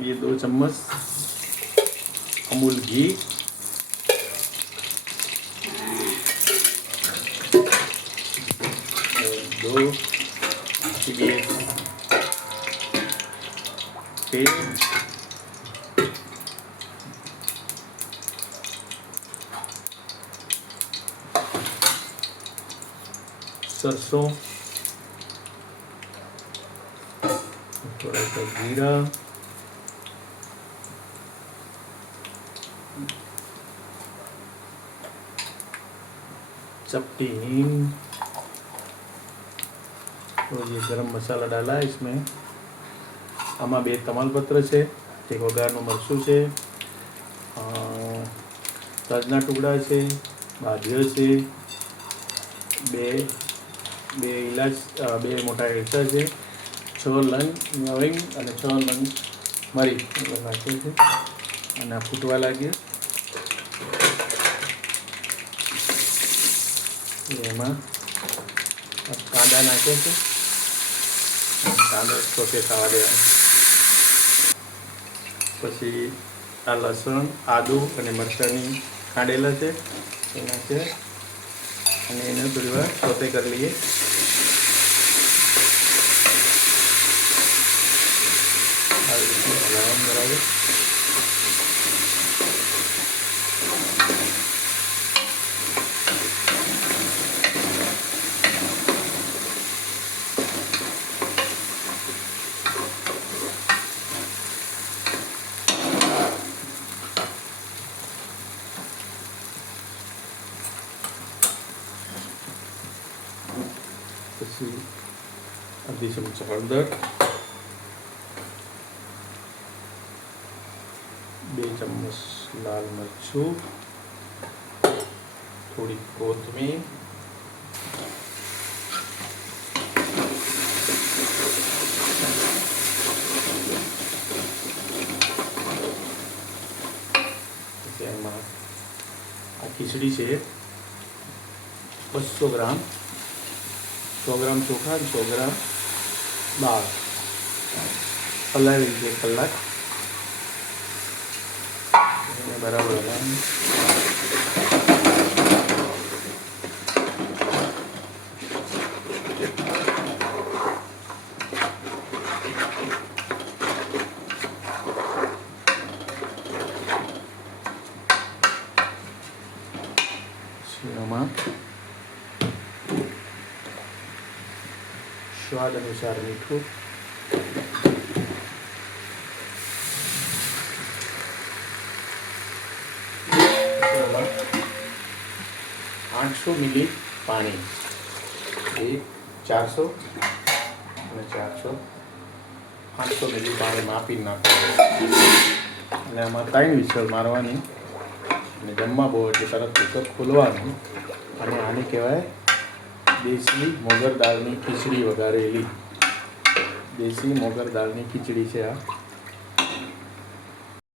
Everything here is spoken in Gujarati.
ये 2 चम्मच अमूल घी, और 2 ये तेल, सरसों, थोड़ा सा जीरा, चपटी हींग, और ये गरम मसाला डाला है इसमें। आमा 2 तमालपत्र है, 1 वघारનું મરચું છે, તજના ટુકડા છે, બાદિયો છે, 2 ઇલાચ, 2 મોટા એલચા છે, 6 લવિંગ અને 6 લંગ મરી નાખે છે, અને આ ફૂટવા લાગ્યું। એમાં કાંદા નાખે છે, કાંદો સોતે થવા દેવાનો। પછી આ લસણ, આદુ અને મરચાંની ખાંડેલા છે એ નાખે, અને એને થોડી વાર સોતે કરી લઈએ। આવી રીતે હલાવવાનું બરાબર। પછી અડધી ચમચી હળદર, 2 ચમચ લાલ મરચું, થોડી કોથમીર, એમાં આ ખીચડી છે 200 ગ્રામ, 100 ગ્રામ ચોખા, 100 ગ્રામ દાળ, પલાળી 1 કલાક, એને બરાબર હલાવવાનું। એમાં स्वाद अनुसार मीठू, आठसौ मिली पानी, 400 અને 400, 800 મિલી પાણી માપી નાખવાનું, અને આમાં 3 વિસલ મારવાની, અને જમવા બહુ એટલે તરત કુકર ખોલવાનું, અને આને કહેવાય देसी मोगर दाल की खीचड़ी वगारेली। देसी मोगर दाल की खीचड़ी है आ।